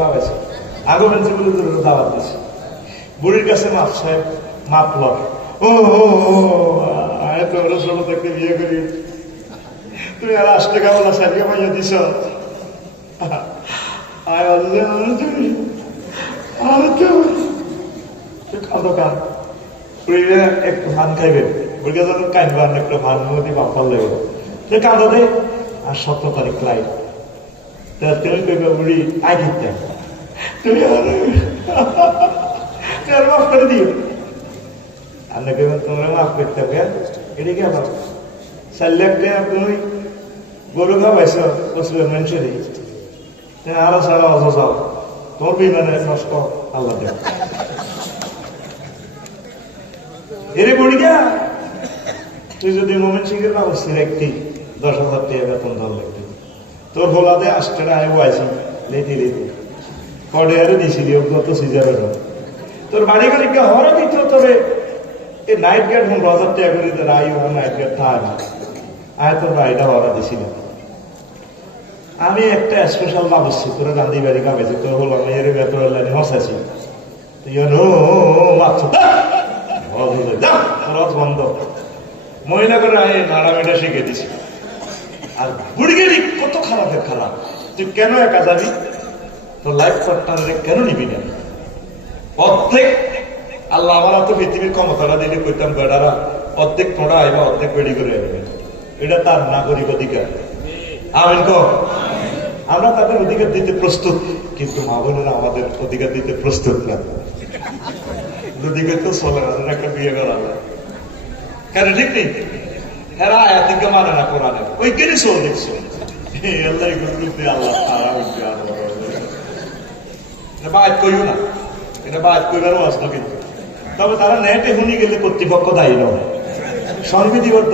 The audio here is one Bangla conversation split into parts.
খাওয়াইছে আগে প্রিন্সিপাল দাওয়াত দিছে বুড়ির কাছে মাপ সাহেব মাপল ও ও, ও, আয় তো ওরা ছোট থেকে বিয়ে করি। তুমি আর আষ্ট টাকা বলা পাইয়া দিছ? একটু ধান খাইবে। বুড়িকে যখন কাইনবান একটু ভান লাগবে কাঁদো দে আর সতেরো তারিখ লাই তা তুমি কইবে বুড়ি আই দিতে তুমি আর তুমি আর মাফ করে দিও। আপনি কইবেন তোমরা মাফ করতে হবে এটা কি আবার? সাল্লাকতে তুমি গরু খাওয়াইছ বসবে মানুষেরই আরও সারা যাও। তোর বিমানে নষ্ট আল্লাহ দেব। এরে গা তুই যদি মোমেন সিং এর ব্যবস্থা রাখতি, দশ হাজার টাকা বেতন ধর লাগতি। তোর হোলাদে আসতে আয় আইসি। লেতি লেতি। কডে আরে দিছিলি গত সিজারের তোর বাড়ি দিত এই নাইট গার্ড হন হাজার টাকা করে হন নাইট গার্ড থাক। আয় তোর হরা দিছিল। আমি একটা স্পেশাল ভাবছি তোরা গান্ধী বাড়ি কামাইছি তোর হলো আমি এর বেতন লাইনে তুই মাছ বন্ধ। মহিলা করে আয় নাড়ামেটা শিখে দিছি। আর বুড়িগেরি কত খারাপে খারাপ। তুই কেন একা যাবি? তোর লাইফ পার্টনারে কেন নিবি না? অর্ধেক, আল্লাহ আমার তো পৃথিবীর ক্ষমতাটা দিলে কইতাম, বেড়ারা, অর্ধেক তোরা আইবা, অর্ধেক বেড়ি করে আইবে। এটা তার নাগরিক অধিকার। আমিন কম আমরা তাদের অধিকার দিতে প্রস্তুত, কিন্তু মা বোনেরা আমাদের অধিকার দিতে প্রস্তুত না। অধিকার তো চলে না একটা বিয়ে করা কেন, ঠিক নেই? এরা মানে না কোরআনে ওই কেন আল্লাহ গুরুতে আল্লাহ তারা বাদ না। এটা বাদ আসলো কিন্তু। তবে তারা নেটে গেলে কর্তৃপক্ষ দায়ী নয়। সংবিধিবদ্ধ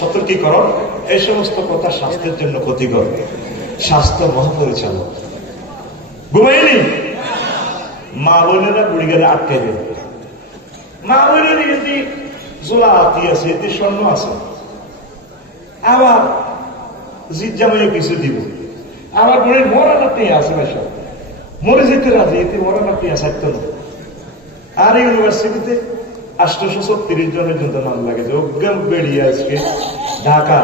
সতর্কীকরণ, এই সমস্ত কথা স্বাস্থ্যের জন্য ক্ষতিকর। স্বাস্থ্য মহাপরিচালক। ঘুমাইনি মা বোনেরা বুড়ি গেলে আটকে দেবে। মা বোনের যদি জোলা হাতি আছে, এতে স্বর্ণ আছে। আবার জামাইও কিছু দিব। আমার বোনের মরা নাতি আছে না সব। মরে যেতে রাজি, এতে মরা নাতি আসতো না আর ইউনিভার্সিটিতে আটশোশো ছত্রিশ জনের জন্য নাম লাগেছে অজ্ঞান বেরিয়ে আজকে ঢাকা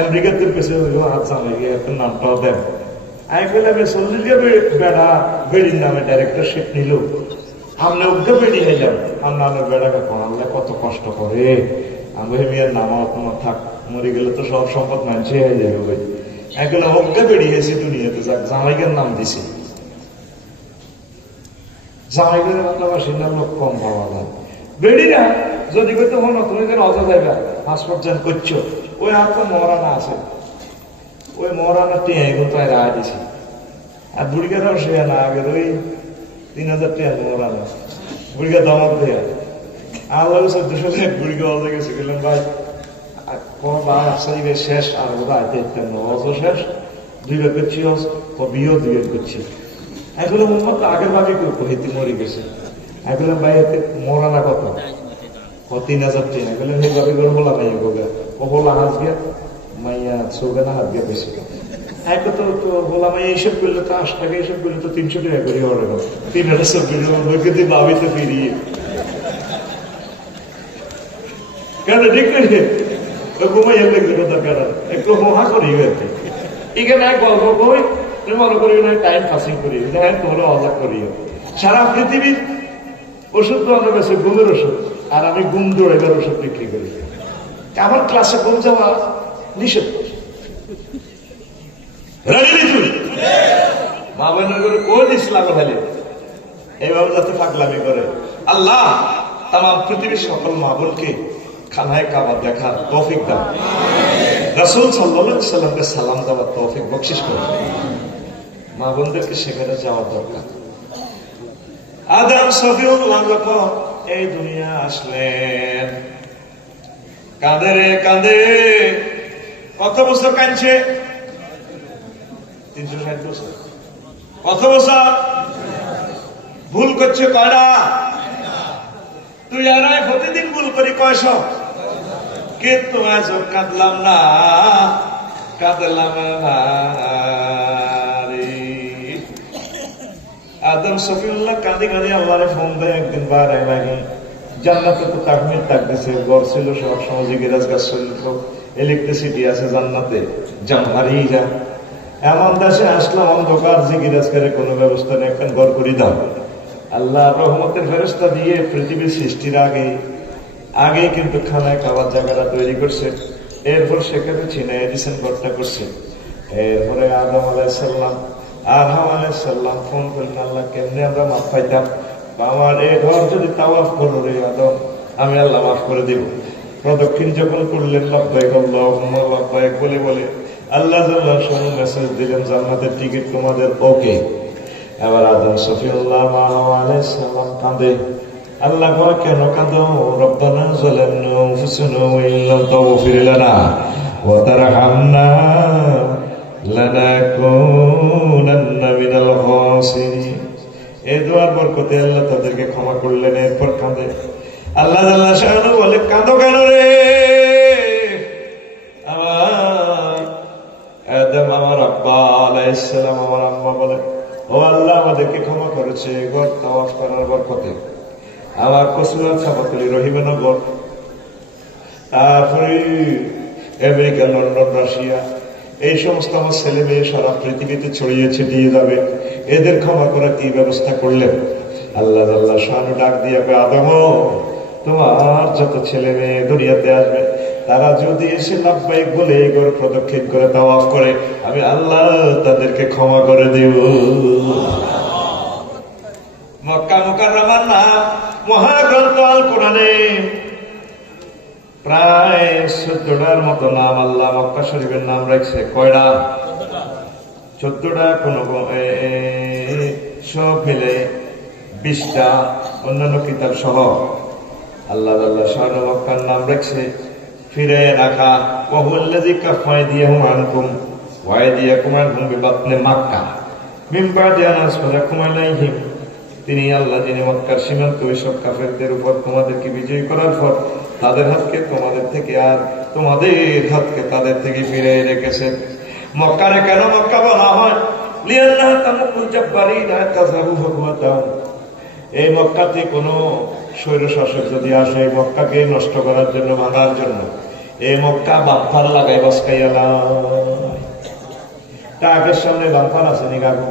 আমেরিকাতে পেছে হইল হাত জামাই গিয়ে একটা নামটাও দেন। আমি বললাম চল্লিশ গে বেড়া, বেড়ির নামে ডাইরেক্টর ডাইরেক্টরশিপ নিল? আমরা অজ্ঞা হয়ে হইলাম আমরা আমার বেড়াকে পড়ালে কত কষ্ট করে? আমি মিয়ার নামা তোমার থাক মরে গেলে তো সব সম্পদ মানছে, হয়ে যাবে ভাই। এখন অজ্ঞা বেরিয়েছি দুনিয়াতে যাক জামাইকের নাম দিছি। জামাইদের বাংলাভাষীর নাম লোক কম পাওয়া যায়। না, যদি তুমি যাইবা ওই আর তো মহারানা আছে। ওই মহারানা টিয়া এগুলো তাই রায় দিছি। আর বুড়িকাটাও সে না আগে ওই তিন হাজার টিয়া মহারানা বুড়িকা দমক দেয়া। আল্লাহ চোদ্দশো বুড়িকা অজে গেছে গেলাম ভাই আসসাই শেষ আর ওরা আইতে ইত্যাদ অজ শেষ দুই বার করছি ও বিয়েও দুই বার করছি এগুলো মোহাম্মদ আগের ভাগে করব হেতি মরে গেছে এগুলো ভাই এতে মরানা কত ও তিন হাজার তিন এগুলো সেই ভাবে করে বলা নাই গোগা ও বলা হাজ গিয়া মাইয়া চৌকা না হাত গিয়া বেশি এক তো তো বলা মাইয়া এইসব করলে তো আশ টাকা এইসব করলে তো তিনশো টাকা করে অর্ডার তিন হাজার সব করে বইকে দিয়ে বাবিতে ফিরিয়ে কেন ঠিক করে একটু মহা করি এখানে গল্প মনে করি টাইম পাসিং করি। করি সারা পৃথিবীর ওষুধ তো আমরা ঘুমের ওষুধ, আর আমি ঘুম দৌড়াইবার ওষুধ বিক্রি করি। আমার ক্লাসে ঘুম যাওয়া নিষেধ। মা বোনের কোন ইসলাম এইভাবে যাতে পাগলামি করে? আল্লাহ তাম পৃথিবীর সকল মা বোনকে খানায় কাবা দেখার তৌফিক দাও। রাসুল সাল্লামকে সালাম দেওয়ার তৌফিক বকশিস মা বোনদেরকে সেখানে যাওয়ার দরকার। আদম সফিউল্লাহ যখন এই দুনিয়া আসলেন কাঁদে রে, কাঁদে। কত বছর কাঁদছে? তিনশো ষাট বছর। কত বছর? ভুল করছে কয়টা? তুই আর প্রতিদিন ভুল করি কয়শ কিন্তু আজ কাঁদলাম না কাঁদলাম না আদম সফিউল্লাহ কাঁদি কাঁদি আল্লাহরে ফোন দেয়, একদিন বার লাগে জান্নাতে তো তাকমির তাক দিছে ঘর ছিল, সব সমাজে গেরাজ গাছ ছিল ইলেকট্রিসিটি আছে জান্নাতে জাম হারিয়ে যা এমন দেশে আসলাম, অন্ধকার, যে গিরাজকারের কোনো ব্যবস্থা নেই একটা ঘর করে দাও। আল্লাহ রহমতের ফেরস্তা দিয়ে পৃথিবীর সৃষ্টির আগে আগে কিন্তু খানায় খাবার জায়গাটা তৈরি করছে। এরপর সেখানে ছিনাই দিচ্ছেন ঘরটা করছে। এরপরে আদম আলাইসাল্লাম আরহাম আলাইসাল্লাম ফোন করলেন, আল্লাহ, কেমনে আমরা মাফ পাইতাম? আমার এ ঘর যদি তাওয়াফ করো রে আদম, আমি আল্লাহ মাফ করে দিব। প্রদক্ষিণ যখন করলেন, লব্বাইক আল্লাহ লব্বাইক, বলে বলে, আল্লাহ জাল্লাহ শুনুন মেসেজ দিলেন, জান্নাতের টিকিট তোমাদের, ওকে। এবার আদম সফিউল্লাহ আলাইসাল্লাম কাঁদে। আল্লাহ কেন কাঁদো? রব্বানা জালামনা আনফুসানা ওয়া ইল্লাম তাগফির লানা ওয়া তারহামনা লানাকুনান্না মিনাল খাসিরিন. এই দোয়ার বরকতে আল্লাহ তাদেরকে ক্ষমা করলেন, এরপর কাঁদে। আল্লাহ বলে, কাঁদো কেন রে? আমার আদম, আমার আব্বা আলাইসালাম আমার আম্মা বলে, ও আল্লাহ আমাদেরকে ক্ষমা করেছে, ঘর করার বরকতে। আমার কসুরা ছাপাতলি রহিমনগর তারপরে আমেরিকা লন্ডন রাশিয়া। এই সমস্ত আমার ছেলে মেয়ে সারা পৃথিবীতে ছড়িয়ে ছিটিয়ে যাবে। এদের ক্ষমা করার কি ব্যবস্থা করলেন? আল্লাহ আল্লাহ শাহানু ডাক দিয়ে আদম, তোমার যত ছেলে মেয়ে দুনিয়াতে আসবে, তারা যদি এসে লাভবাহিক বলে এই করে প্রদক্ষিণ করে তাওয়াফ করে, আমি আল্লাহ তাদেরকে ক্ষমা করে দেব। মক্কা মুকাররমার নাম। মহাগ্রন্থ আল কোরআনে। প্রায় চোদ্দটার মতো নাম আল্লাহ মক্কা শরীফের নাম রাখছে। কয়টা? চোদ্দটা কোন সব মিলে বিশটা অন্যান্য কিতাব সহ আল্লাহ আল্লাহ স্বর্ণ মক্কার নাম রাখছে। ফিরে রাখা ওহুল্লাজি কাফাই দিয়ে হুম আনকুম ওয়াই দিয়ে কুমার হুম বিবাতনে মাক্কা। মিম্বা দিয়ে নাস করে কুমাই হিম। তিনি আল্লাহ, যিনি মক্কার সীমান্ত ওইসব কাফেরদের উপর তোমাদেরকে বিজয়ী করার পর তাদের হাতকে তোমাদের থেকে আর তোমাদের হাতকে তাদের থেকে ফিরে রেখেছেন মক্কারে কেন মক্কা বলা হয়? এই মক্কাতে কোনো স্বৈর শাসক যদি আসে, এই মক্কাকে নষ্ট করার জন্য, ভাঙার জন্য, এই মক্কা বাম্পার লাগাই বসকাইয়া টাকের সামনে বাম্পার আছে নি কাকু?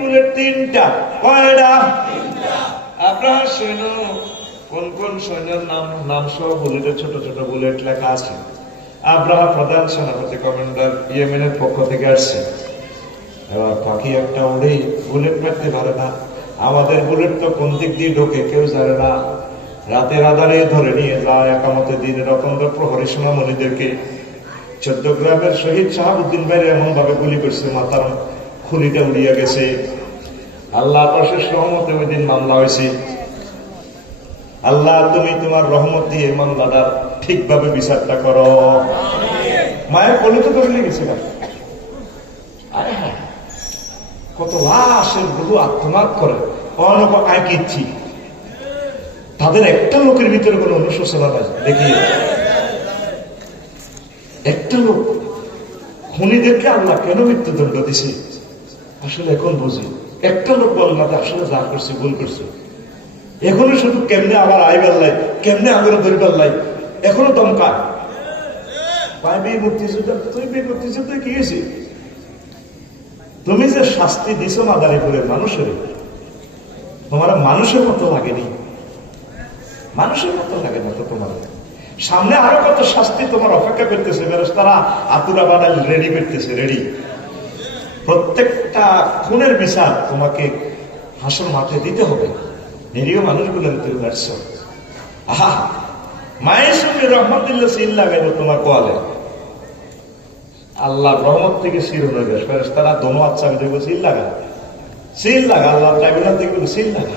বুলেট তিনটা। কয়টা? আপনার সৈন্য কোন কোন সৈন্যের নাম নাম সহ বুলেটের ছোট ছোট বুলেট লেখা আছে? আব্রাহা প্রধান সেনাপতি কমান্ডার ইয়েমেনের পক্ষ থেকে আসছে। এবার পাখি একটা উড়ে বুলেট মারতে পারে না। আমাদের বুলেট তো কোন দিক দিয়ে ঢোকে কেউ জানে না। রাতের আধারে ধরে নিয়ে যায় একামতে দিনের অকন্দ প্রহরী সোনামণিদেরকে। চোদ্দ গ্রামের শহীদ শাহাবুদ্দিন ভাইরে এমন ভাবে গুলি করছে মাথার খুলিটা উড়িয়া গেছে। আল্লাহ পাশে সহমতে ওই দিন মামলা হয়েছে। আল্লাহ, তুমি তোমার রহমত দিয়ে মামলাটা ঠিকভাবে বিচারটা করো। মায়ের কোলে তো ধরে গেছিলাম আরে হ্যাঁ কত লাশের বহু আত্মনাদ করে। অনক আঁকিচ্ছি তাদের একটা লোকের ভিতরে কোনো অনুশোচনা নাই দেখি একটা লোক খুনিদেরকে আল্লাহ কেন মৃত্যুদণ্ড দিছে? আসলে এখন বুঝি। একটা লোক বল না আসলে যা করছে, ভুল করছে। এখনও শুধু কেমনে আবার আইবার লাই কেমনে আগ্রহ ধরিবার লাই এখনও দমকা। তুমি যে শাস্তি দিছো মাদারীপুরের মানুষের, তোমার মানুষের মতো লাগেনি। মানুষের মতো লাগে না তো তোমার। সামনে আরও কত শাস্তি তোমার অপেক্ষা করতেছে তারা আতুরা বানাল রেডি করতেছে রেডি প্রত্যেকটা খুনের মেশা তোমাকে হাসর মাথায় দিতে হবে। নিরীহ মানুষগুলো তুমি আসছো আহা! মায়ের সঙ্গে রহমতুল্লাহ সিল্লা গেল তোমার কোয়ালে আল্লাহ রহমত থেকে সির হয়ে গেছে। তারা দোনো আচ্ছা সিল লাগা। সিল লাগা আল্লাহ ট্রাইব্যুনাল থেকে সিল লাগা।